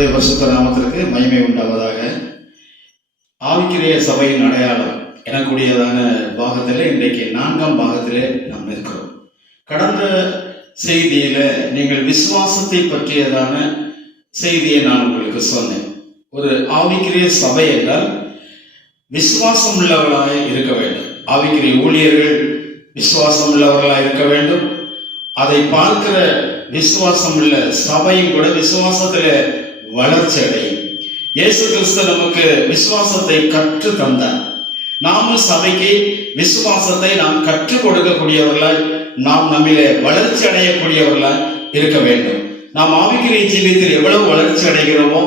கர்த்தருடைய பரிசுத்த நாமத்திற்கு மகிமை உண்டாவதாக. ஆவிக்குரிய சபையின் அடையாளம் எனக்கூடியதான பாகத்தில் இன்றைக்கு 4ஆம் பாகத்திலே நாம் இருக்கிறோம். கடந்த செய்தியில நீங்கள் விசுவாசத்தை பற்றியதான செய்தியை நான் உங்களுக்கு சொன்னேன். ஒரு ஆவிக்குரிய சபை என்றால் விசுவாசம் உள்ளவர்களாக இருக்க வேண்டும். ஆவிக்குரிய ஊழியர்கள் விசுவாசம் உள்ளவர்களாக இருக்க வேண்டும். அதை பார்க்கிற விசுவாசம் உள்ள சபையும் கூட விசுவாசத்துல வளர்ச்சி அடையும். இயேசு கிறிஸ்து நமக்கு விசுவாசத்தை கற்று தந்தார். நாமும் சபைக்கு விசுவாசத்தை நாம் கற்றுக் கொடுக்கக்கூடியவர்களாய், நாம் நம்மிலே வளர்ச்சி அடையக்கூடியவர்களாய் இருக்க வேண்டும். நாம் ஆவிக்குரிய ஜீவியத்தில் எவ்வளவு வளர்ச்சி அடைகிறோமோ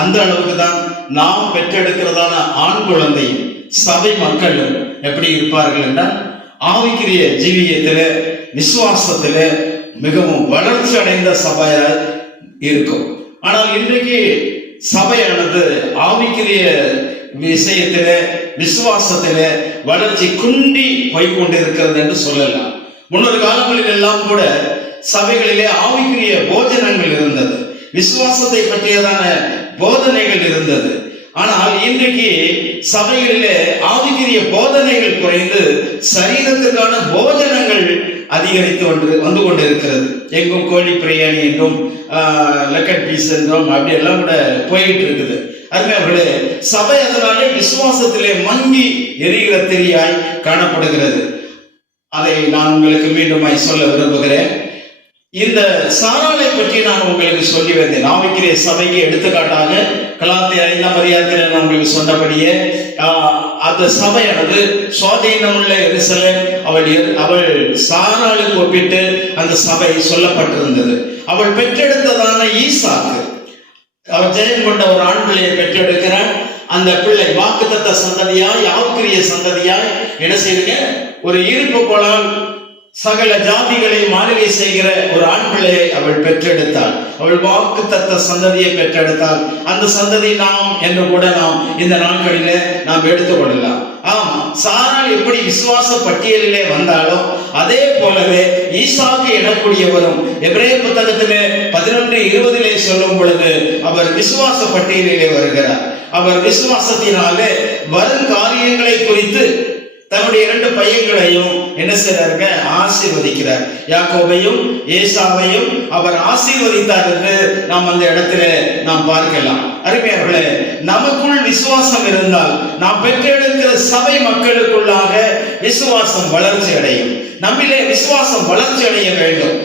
அந்த அளவுக்கு தான் நாம் பெற்றெடுக்கிறதான ஆண் குழந்தையும் சபை மக்களும் எப்படி இருப்பார்கள் என்றால் ஆவிக்குரிய ஜீவியத்தில விசுவாசத்தில மிகவும் வளர்ச்சி அடைந்த சபையாய் இருக்கும். ஆனால் இன்றைக்கு சபையானது ஆவிக்குரிய விஷயத்தில விசுவாசத்தில வளர்ச்சி குண்டி போய்கொண்டிருக்கிறது என்று சொல்லலாம். முன்னொரு காலங்களில் எல்லாம் கூட சபைகளிலே ஆவிக்குரிய போஜனங்கள் இருந்தது, விசுவாசத்தை பற்றியதான போதனைகள் இருந்தது. ஆனால் இன்றைக்கு சபைகளிலே ஆவிக்குரிய போதனைகள் குறைந்து சரீரத்திற்கான போஜனங்கள் அதிகரித்து வந்து கொண்டிருக்கிறது. எங்கும் கோழி பிரியாணி என்றும் லெக்கட் பீஸ் என்றும் அப்படி எல்லாம் கூட போயிட்டு இருக்குது. அருமையானவர்களே, சபை அதனாலே விசுவாசத்திலே மங்கி எரிகிற திரியாய் காணப்படுகிறது. அதை நான் உங்களுக்கு மீண்டுமாய் சொல்ல விரும்புகிறேன். இந்த சாராளை பற்றி நான் உங்களுக்கு சொல்லி வந்தேன். ஆவிக்குரிய சபைக்கு எடுத்துக்காட்டாக கலாத்தியர் 5ஆம் அதிகாரத்தில் நான் உங்களுக்கு சொன்னபடியே அந்த சபையானது சுவாதீனமுள்ள எருசலேம், அவள் சாராளுக்கு ஒப்பிட்டு அந்த சபை சொல்லப்பட்டிருந்தது. அவள் பெற்றெடுத்ததான ஈசாக்கு, அவள் ஜெயம் கொண்ட ஒரு ஆண் பிள்ளையை பெற்றெடுக்கிறார். அந்த பிள்ளை வாக்குத்தத்த சந்ததியாய், ஆவிக்குரிய சந்ததியாய் என்ன செய்யுங்க, ஒரு இருப்பு போலால் சகல ஜாதிகளை மாளிகை செய்கிற ஒரு ஆண் பிள்ளையை அவள் பெற்றெடுத்தாள். அவள் வாக்குத்தத்த சந்ததியை பெற்றெடுத்தாள். அந்த சந்ததி நாம் என்று கூட நாம் இந்த நாட்களிலே நாம் எடுத்துக்கொள்ளலாம். சாராள் எப்படி விசுவாச பட்டியலிலே வந்தாலும் அதே போலவே ஈசாக்கு எனக்கூடியவரும் எபிரேய புத்தகத்திலே 11:20 சொல்லும் பொழுது அவர் விசுவாச பட்டியலிலே வருகிறார். அவர் விசுவாசத்தினாலே வரும் காரியங்களை குறித்து தன்னுடைய 2 பையன்களையும் என்ன செய்றாருங்க, ஆசீர்வதிக்கிறார். யாக்கோபையும் ஏசாவையும் அவர் ஆசீர்வதித்தார் என்று நாம் அந்த இடத்துல நாம் பார்க்கலாம். அருமையானவர்களே, நமக்குள் விசுவாசம் இருந்தால் நாம் பெற்றெடுக்கிற சபை மக்களுக்குள்ளாக விசுவாசம் வளர்ச்சி அடையும். நம்மிலே விசுவாசம் வளர்ச்சி அடைய வேண்டும்.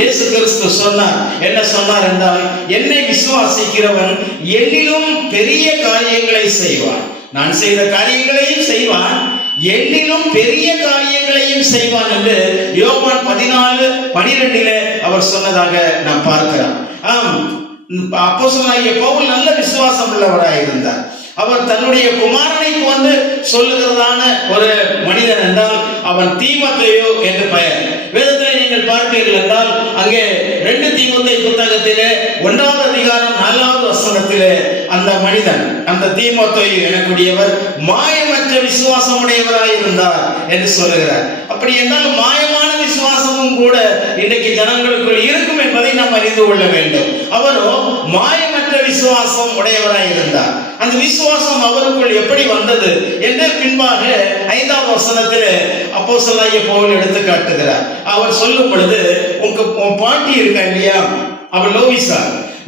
இயேசு கிறிஸ்து சொன்னார், என்ன சொன்னார் என்றால், என்னை விசுவாசிக்கிறவன் என்னிலும் பெரிய காரியங்களை செய்வான், நான் செய்த காரியங்களையும் செய்வான், என்னிலும் பெரிய காரியங்களையும் செய்வான் என்று யோவான் 14:12 அவர் சொன்னதாக நாம் பார்க்கிறோம். அப்போஸ்தலனாகிய பவுல் நல்ல விசுவாசம் உள்ளவராக இருந்தார். அவர் தன்னுடைய குமாரனை வந்து சொல்லுகிறதான ஒரு மனிதன் என்றால் அவன் தீமோத்தேயு என்று பெயர். வேதத்திலே நீங்கள் பார்ப்பீர்கள் என்றால் அங்கே 2 தீமோத்தேயு புத்தகத்திலே 1ஆம் அதிகாரம் 4ஆவது வசனத்திலே அந்த மனிதன், அந்த தீமோத்தேயு எனக்கூடியவர் மாயமற்ற விசுவாசம் உடையவராய் இருந்தார் என்று சொல்லுகிறார். அப்படி என்றால் மாயமான விசுவாசமும் கூட இன்றைக்கு ஜனங்களுக்குள் இருக்கும் என்பதை நாம் அறிந்து கொள்ள வேண்டும். அவரோ மாயமற்ற விசுவாசம் உடையவராய் இருந்தார். அந்த விசுவாசம் அவருக்குள் எப்படி வந்தது என்று பின்பாக 5ஆம் வசனத்தில் அப்போஸ்தலனாகிய பவுல் எடுத்து காட்டுகிறார். அவர் சொல்லும் பொழுது, உன் பாட்டி இருக்கா இல்லையா, அவள்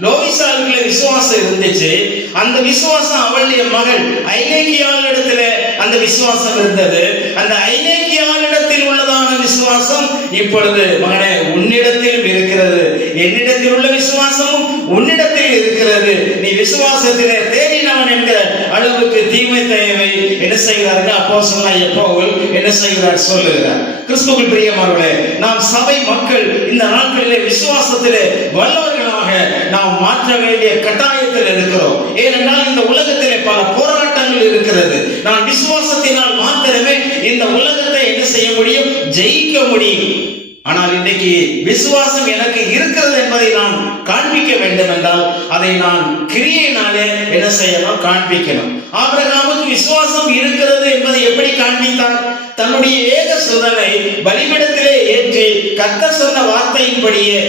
லோவிசாளுக்குள்ள விசுவாசம் இருந்துச்சு. அந்த விசுவாசம் அவளுடைய மகள் ஐநேக்கியாள் இடத்துல அந்த விசுவாசம் இருந்தது. அந்த ஐநேக்கியாள் இடத்தில் உள்ளதான விசுவாசம் இப்பொழுது மகனே உன்னிடத்திலும் இருக்கிறது. என்னிடத்தில் உள்ள விசுவாசமும் உன்னிடத்தில் இருக்கிறது. நீ விசுவாசத்திலே தேறினவன் என்கிற அளவுக்கு தீமோத்தேயுவை என்ன செய்கிறார்கள் அப்போஸ்தலனாகிய பவுல் என்ன செய்கிறார் சொல்லுகிறார். கிறிஸ்துவுக்குள் பிரியமானவர்களே, நாம் சபை மக்கள் இந்த நாட்களிலே விசுவாசத்திலே வல்லவர்களாக நாம் மாற்ற வேண்டிய கட்டாயத்தில் இருக்கிறோம். ஏனென்றால் இந்த உலகத்திலே பல போராட்டங்கள் இருக்கிறது. நான் விசுவாசத்தினால் மாத்திரமே இந்த உலகத்தை என்ன செய்ய முடியும், ஜெயிக்க முடியும். ஆனால் இன்றைக்கு விசுவாசம் எனக்கு இருக்கிறது என்பதை நான் காண்பிக்க வேண்டும் என்றால் அதை நான் கிரியையினாலே என்ன செய்யணும், காண்பிக்கணும். ஆபிரகாமுக்கு விசுவாசம் இருக்கிறது என்பதை எப்படி காண்பித்தார்? தன்னுடைய ஏக சுதனை பலிபீடத்திலே ஏற்றி கர்த்தர் சொன்ன வார்த்தையின்படியே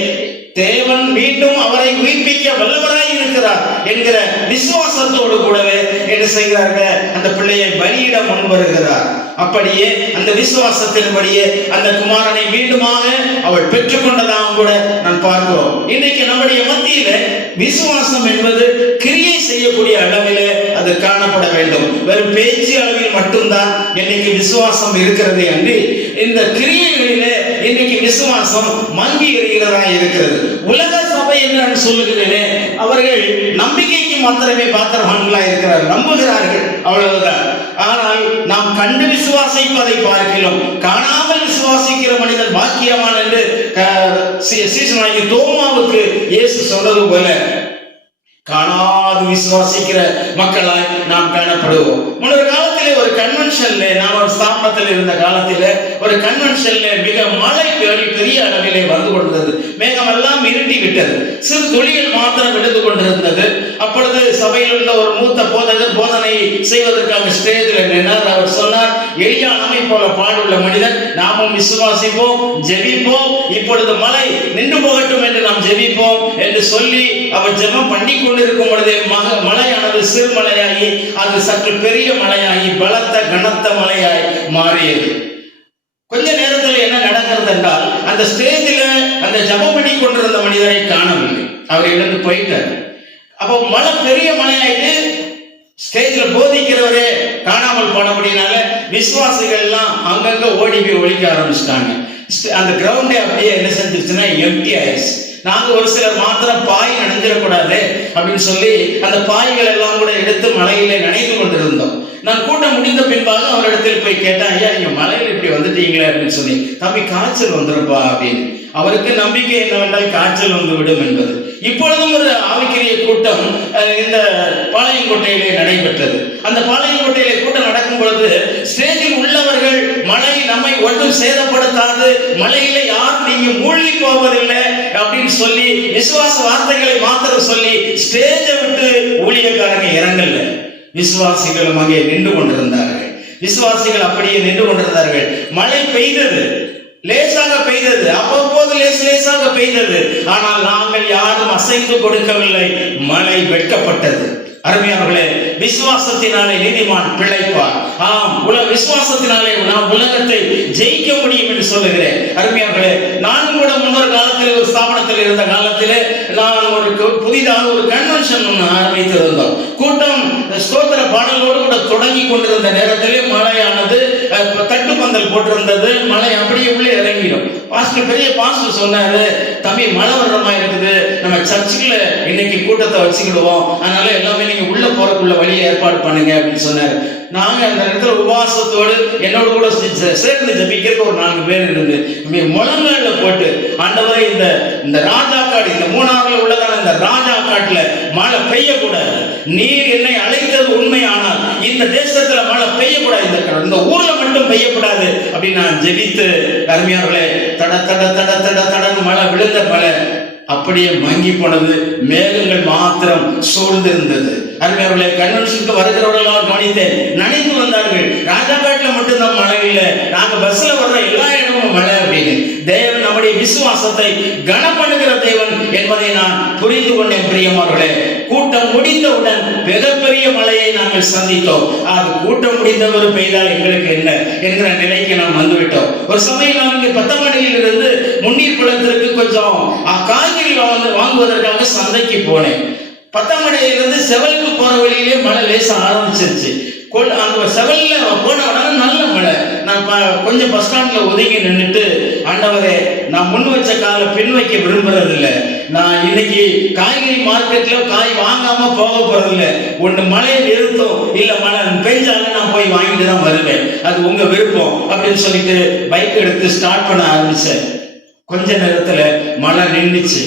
தேவன் மீண்டும் அவரை உயிர்ப்பிக்க வல்லவராய் இருக்கிறார் என்கிற விசுவாசத்தோடு கூடவே என்ன செய்கிறார்கள், அந்த பிள்ளையை பலியிட முன் வருகிறார். அப்படியே அந்த விசுவாசத்தின்படியே அந்த குமாரனை மீண்டுமாக அவள் பெற்றுக்கொண்டதாக கூட நான் பார்க்கிறோம். இன்றைக்கு நம்முடைய மத்தியில விசுவாசம் என்பது கிரியை செய்யக்கூடிய அளவிலே அது காணப்பட வேண்டும். வெறும் பேச்சு அளவில் மட்டும்தான் இன்னைக்கு விசுவாசம் இருக்கிறது என்று இந்த கிரியைகளிலே இன்றைக்கு விசுவாசம் மங்கி எறிகிறதா இருக்கிறது. உலக சபை என்று நான் சொல்லுகிறேனே, அவர்கள் நம்பிக்கைக்கு மாத்திரமே பாத்திரவான்களா இருக்கிறார்கள், நம்புகிறார்கள், அவ்வளவுதான். ஆனால் நாம் கண்டு விசுவாசிப்பதை பார்க்கிறோம், காணாமல் விசுவாசிக்கிற மனிதன் பாக்கியவான் என்று சீசனாகிய தோமாவுக்கு இயேசு சொன்னது போல காணாது விசுவாசிக்கிற மக்களாய் நாம் காணப்படுவோம். முன்னொரு காலத்திலே ஒரு கன்வென்ஷன்ல, நான் ஒரு ஸ்தாபனத்தில் இருந்த காலத்திலே ஒரு கன்வென்ஷன்ல மிக மழை பெரிய அளவிலே வந்து கொண்டது. மேகம் எல்லாம் இருட்டி விட்டது, சிறு துளிகள் மாத்திரம் எடுத்து கொண்டிருந்தது. அப்பொழுது சபையில் உள்ள ஒரு மூத்த போதகர் போதனை செய்வதற்காக ஸ்டேஜில் நின்றார். அவர் சொன்னார், எளியா நம்மை போல பாடுள்ள மனிதன், நாமும் விசுவாசிப்போம், ஜெபிப்போம், இப்பொழுது மழை நின்று போகட்டும் என்று நாம் ஜெபிப்போம் என்று சொல்லி அவர் ஜெபம் பண்ணி கொண்டிருக்கும் பொழுதே மழையானது சிறு மழையாகி அது சற்று பெரிய மழையாகி பலத்த கனத்த மழையாய் மாறியது. கொஞ்ச நேரத்தில் என்ன நடக்கிறது என்றால், அந்த ஸ்டேஜில் அந்த ஜெபம் பண்ணி கொண்டிருந்த மனிதரை காணவில்லை, அவர் எழுந்து போயிட்டார். அப்போ மழை பெரிய மழையாயிட்டு ஸ்டேஜில் போதிக்கிறவரே காணாமல் போனபடினால விசுவாசிகள் எல்லாம் அங்கங்க ஓடி போய் ஒழிக்க ஆரம்பிச்சிட்டாங்க. அந்த கிரவுண்டே அப்படியே என்ன செஞ்சிருச்சுன்னா எம்டி ஆயிடுச்சு. நாங்க ஒரு சிலர் மாத்திரம் பாய் நனைஞ்சிடக்கூடாது அப்படின்னு சொல்லி அந்த பாய்கள் எல்லாம் கூட எடுத்து மலையில நனைந்து கொண்டிருந்தோம். நான் கூட்டம் முடிந்த பின்பாக அவரிடத்தில் போய் கேட்டேன், ஐயா நீங்க மலையில இப்படி வந்துட்டீங்களே அப்படின்னு சொல்லி. தம்பி காய்ச்சல் வந்துருப்பா அப்படின்னு. அவருக்கு நம்பிக்கை என்னவென்றால் காய்ச்சல் வந்து விடும் என்பது. இப்பொழுதும் ஒரு ஆவிக்குரிய கூட்டம் இந்த பாளையங்கோட்டையிலே நடைபெற்றது. அந்த பாளையங்கோட்டையிலே கூட்டம் நடக்கும் பொழுது ஸ்டேஜில் உள்ளவர்கள் மழை நம்மை ஒன்றும் சேதப்படுத்தாது, மழையில யாரும் நீங்க மூழ்கி போவதில்லை அப்படின்னு சொல்லி விசுவாச வார்த்தைகளை மாத்திரம் சொல்லி ஸ்டேஜை விட்டு ஊழியக்காரங்க இறங்கல. விசுவாசிகளும் அங்கே நின்று கொண்டிருந்தார்கள். விசுவாசிகள் அப்படியே நின்று கொண்டிருந்தார்கள். மழை பெய்தது, லேசாக பெய்தது, அவ்வப்போது லேசாக பெய்தது. ஆனால் நாங்கள் யாரும் அசைந்து கொடுக்கவில்லை. மழை வெட்கப்பட்டது. அருமையானவர்களே, விசுவாசத்தினாலே நீதிமான் பிழைப்பார். ஆம், விசுவாசத்தினாலே நாம் உலகத்தை ஜெயிக்க முடியும் என்று சொல்லுகிறேன். அருமையானவர்களே, நான் கூட முன்னொரு காலத்தில் ஒரு ஸ்தாபனத்தில் இருந்த காலத்திலே நான் ஒரு புதிதாக ஒரு கன்வென்ஷன் ஆரம்பித்திருந்தோம். கூட்டம் ஸ்தோத்திர பாடலோடு கூட தொடங்கி கொண்டிருந்த நேரத்திலே மழையானது தட்டுப்பந்தல் போட்டிருந்தது. மழை அப்படியே உள்ளே இறங்கிடும். பெரிய பாஸ்டர் சொன்னாரு, தம்பி மழை வர்ற மாதிரி இருக்குது, நம்ம சர்ச்சுக்குள்ள இன்னைக்கு கூட்டத்தை வச்சுக்கிடுவோம், அதனால எல்லாமே நீங்க உள்ள போறதுக்குள்ள வழியை ஏற்பாடு பண்ணுங்க அப்படின்னு சொன்னாரு. நாங்க அந்த இடத்துல உபவாசத்தோடு என்னோட கூட சேர்ந்து ஜபிக்கிறதுக்கு ஒரு 4 பேர் இருந்து முழங்கால போட்டு, ஆண்டவரே இந்த ராஜா காடு, இந்த மூணாறுல உள்ளதான இந்த ராஜா காட்டுல மழை பெய்யக்கூடாது, நீர் என்னை அழைத்தது உண்மையானால் இந்த தேசத்துல மழை பெய்யக்கூடாது, இந்த ஊர்ல மட்டும் பெய்யக்கூடாது அப்படின்னு நான் ஜெபித்து, அருமையானவர்களே, தட தட தட தட தடன்னு மழை விழுந்த மழை அப்படியே மங்கி போனது. மேகங்கள் மாத்திரம் சூழ்ந்திருந்தது. அருமையானவர்களே, கன்வென்ஷனுக்கு வருகிறவர்களால் கவனித்தேன், நனைந்து வந்தார்கள். ராஜா காட்டுல மட்டும்தான் மழை இல்லை, நாங்க பஸ்ல வர்ற எல்லா இடமும் மழை அப்படின்னு. தேவன் நம்முடைய விசுவாசத்தை கனப்படுகிற தேவன் என்பதை நான் புரிந்து கொண்டேன். பிரியமானவர்களே, கூட்டம் முடிந்தவுடன் மிகப்பெரிய மழையை நாங்கள் சந்தித்தோம். அது கூட்டம் முடிந்தவர் பெய்தால் எங்களுக்கு என்ன என்கிற நிலைக்கு நாம் வந்துவிட்டோம். ஒரு சமயம் நான் இங்கே பத்தமடையில் இருந்து முன்னீர் குளத்திற்கு கொஞ்சம் காய்கறி வாங்குவதற்காக சந்தைக்கு போனேன். பத்தமடையிலிருந்து செவலுக்கு போற வழியிலே மழை லேச ஆரம்பிச்சிருச்சு. அந்த செவல்ல போன உடனே நல்ல மழை. நான் கொஞ்சம் பஸ் ஸ்டாண்ட்ல ஒதுங்கி நின்றுட்டு, ஆண்டவரே, நான் முன் வச்ச காலை பின் வைக்க விரும்புறது இல்லை, நான் இன்னைக்கு காய்கறி மார்க்கெட்ல காய் வாங்காம போக போறது இல்லை, ஒன்று மழையை நிறுத்தும், இல்ல மழை பெஞ்சாலும் நான் போய் வாங்கிட்டு தான் வருவேன், அது உங்க விருப்பம் அப்படின்னு சொல்லிட்டு பைக் எடுத்து ஸ்டார்ட் பண்ண ஆரம்பிச்சேன். கொஞ்ச நேரத்துல மழை நின்றுச்சு.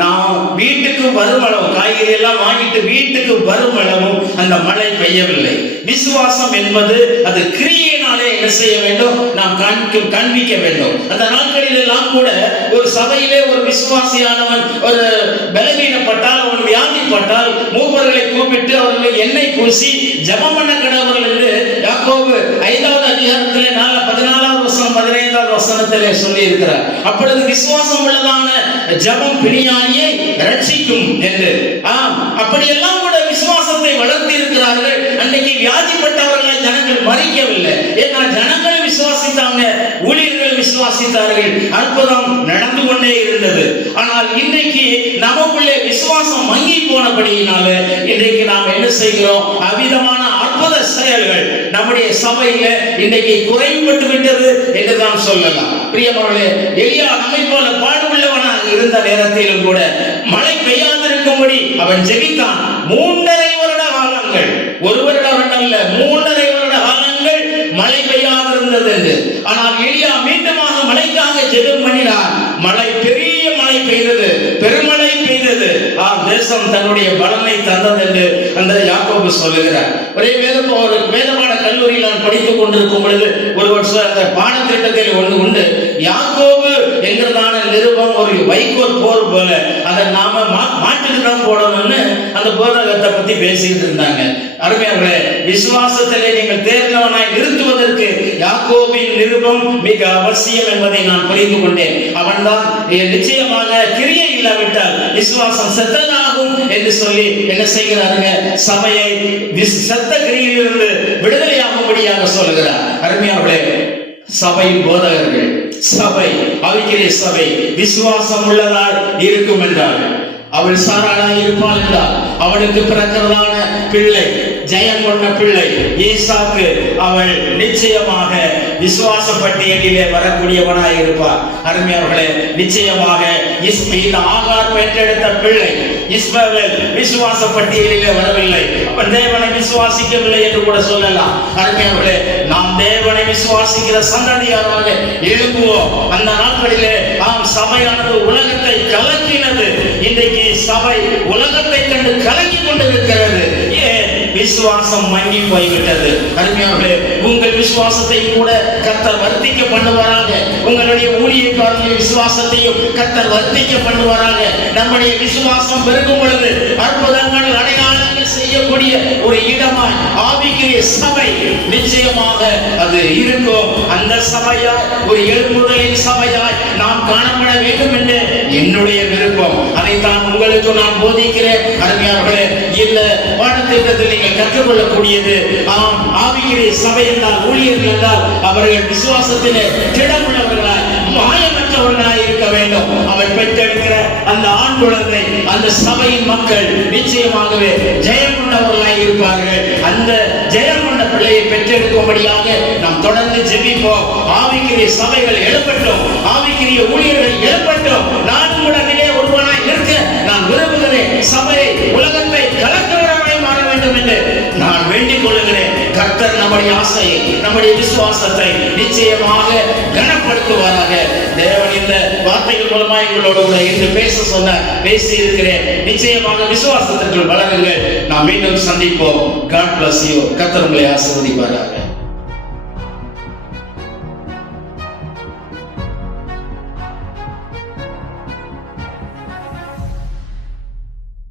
நான் வீட்டுக்கு வருமளவும் காய்கறி எல்லாம் வாங்கிட்டு வீட்டுக்கு வருமளவும் அந்த மழை பெய்யவில்லை. விசுவாசம் என்பது அது கிரியையினாலே என்ன செய்ய வேண்டும், நாம் காண்பிக்க வேண்டும். அந்த நாட்களில் எல்லாம் கூட ஒரு சபையிலே ஒரு விசுவாசியானவன் ஒரு பலவீனப்பட்டால், அவன் வியாதி வியாதிப்பட்டால் மூப்பர்களை கூப்பிட்டு அவர்களை எண்ணெய் பூசி ஜெபம் பண்ண கடவர்கள் என்று யாக்கோபு 5வது அதிகாரத்திலே 14வது வசனம் 15வது வசனத்திலே சொல்லி இருக்கிறார். அப்பொழுது விசுவாசம் உள்ளதான ஜெபம் பிணியானியை ரட்சிக்கும் என்று. அப்படியெல்லாம் கூட விசுவாசத்தை வளர்த்தி இருக்கிறார்கள். அன்னைக்கு வியாதிப்பட்டவர்களை ஜனங்கள் மறிக்கவில்லை. ஏன்னா ஜனங்கள் விசுவாசித்தாங்க, ஊழியர்கள் விசுவாசித்தார்கள், அற்புதம் நடந்து கொண்டே இருந்தது. ஆனால் இன்றைக்கு நமக்குள்ளே விசுவாசம் மங்கி போனபடியினால இன்றைக்கு நாம் என்ன செய்கிறோம்? அவிதமான அற்புத செயல்கள் நம்முடைய சபையில இன்றைக்கு குறைபட்டு விட்டது என்று நாம் சொல்லலாம். பிரியமானவர்களே, எலியா நம்மை போல பாடுள்ளவனாக இருந்த நேரத்திலும் கூட மழை பெய்யாதிருக்கும்படி அவன் ஜெபித்தான். 3.5 வருட காலங்கள், 1 வருடம் அல்ல, 3.5 வருட காலங்கள் மழை பெய்யாதிருந்தது என்று. ஆனால் எலியா மீண்டுமாக மழைக்காக ஜெபம் பண்ணினார். மழை, பெரிய மழை பெய்தது, பெருமழை பெய்தது. தேசம் தன்னுடைய பலனை தந்தது என்று அந்த யாக்கோபு சொல்லுகிறார். ஒரே வேதபாட கல்லூரியில் நான் படித்துக் கொண்டிருக்கும் பொழுது ஒரு வருஷம் அந்த பாடத்திட்டத்தில் ஒன்று உண்டு. யாக்கோபு என்கிறதான நிருபம் ஒரு வைகோல் போர் போல, அதை நாம மாட்டுக்கு தான் போடணும்னு அந்த போதகத்தை பத்தி பேசிட்டு இருந்தாங்க. அருமையானவர்களே, விசுவாசத்திலே நீங்கள் தேர்ந்தவனாய் நிறுத்துவதற்கு யாக்கோபின் நிருபம் மிக அவசியம் என்பதை நான் புரிந்து கொண்டேன். அவன்தான் நிச்சயமாக கிரியை இல்லாவிட்டால் விசுவாசம் செத்ததாகும் என்று சொல்லி என்ன செய்கிறாருங்க? சபையை செத்த கிரியிலிருந்து விடுதலையாகும்படியாக சொல்கிறார். அருமையானவர்களே, சபையின் போதகர்கள், சபை, ஆவிக்குரிய சபை விசுவாசம் உள்ளதாய் இருக்கும் என்றால், அவள் சாராளாய் இருப்பாள் என்றால், அவனுக்கு பிறக்கிறதான பிள்ளை, ஜெயம் கொண்ட பிள்ளை ஈசாக்கு, அவள் நிச்சயமாக விசுவாச பட்டியலிலே வரக்கூடியவனாய் இருப்பார். அருமையானவர்களே, நிச்சயமாக ஆகார் பெற்றெடுத்த பிள்ளை இஸ்மவேல் விசுவாச பட்டியலிலே வரவில்லை. அவன் தேவனை விசுவாசிக்கவில்லை என்று கூட சொல்லலாம். அருமையானவர்களே, நாம் தேவனை விசுவாசிக்கிற சந்ததியாராக எழும்புவோம். அந்த நாட்களிலே சபையானது உலகத்தை கலக்கினது. இன்றைக்கு சபை உலகத்தை கண்டு கலக்கி கொண்டிருக்கிறது. ஏன்? விசுவாசம் மங்கி போய்விட்டது. அருமையானவர்களே, உங்கள் விசுவாசத்தை கூட கர்த்தர் வர்த்திக்க பண்ணுவாராக. உங்களுடைய ஊழியக்காரர்களின் விசுவாசத்தையும் கர்த்தர் வர்த்திக்க பண்ணுவாராக. நம்முடைய விசுவாசம் பெருகும் பொழுது அற்புதங்கள், அடையாளங்கள் செய்யக்கூடிய ஒரு இடமாய் ஆவிக்குரிய சபை நிச்சயமாக அது இருக்கும். அந்த சபையாய், ஒரு எழுப்புதலின் சபையாய் நாம் காணப்பட வேண்டும் என்று என்னுடைய விருப்பம். அதைத்தான் உங்களுக்கு நான் போதிக்கிறேன். அருமையானவர்களே, இந்த பாடத்திட்டத்தில் நீங்கள் கற்றுக்கொள்ளக்கூடியது ஆவிக்குரிய சபை என்றால், ஊழியர்கள் என்றால் அவர்கள் விசுவாசத்திலே திடமுள்ளவர்களாய், மாயமற்றவர்களாய் இருக்க வேண்டும். அவர் பெற்றெடுக்கிற அந்த ஆண் குழந்தை, அந்த சபையின் மக்கள் நிச்சயமாகவே ஜெயம் கொண்டவர்களாய் இருப்பார்கள். அந்த ஜெயம் கொண்ட பிள்ளையை பெற்றெடுக்கும்படியாக நாம் தொடர்ந்து ஜெபிப்போம். ஆவிக்குரிய சபைகள் எழுப்பட்டும், ஆவிக்குரிய ஊழியர்கள் எழுப்பட்டும். நான் கூட ஒருவனாய் இருக்க நான் விரும்புகிறேன். சபையை, உலகத்தை கலக்கிறவர்களாய் மாற வேண்டும் என்று நான் வேண்டிக் கொள்ளுகிறேன். கர்த்தர் நம்முடைய ஆசையை, நம்முடைய விசுவாசத்தை நிச்சயமாக கனப்படுத்துவாராக. தேவன் இந்த வார்த்தைகள் மூலமாக உங்களோடு கூட இன்று பேசி இருக்கிறேன். நிச்சயமாக விசுவாசத்திற்குள் வளருங்கள். நாம் மீண்டும் சந்திப்போம். God bless you. கர்த்தர் உங்களை ஆசீர்வதிப்பாராக.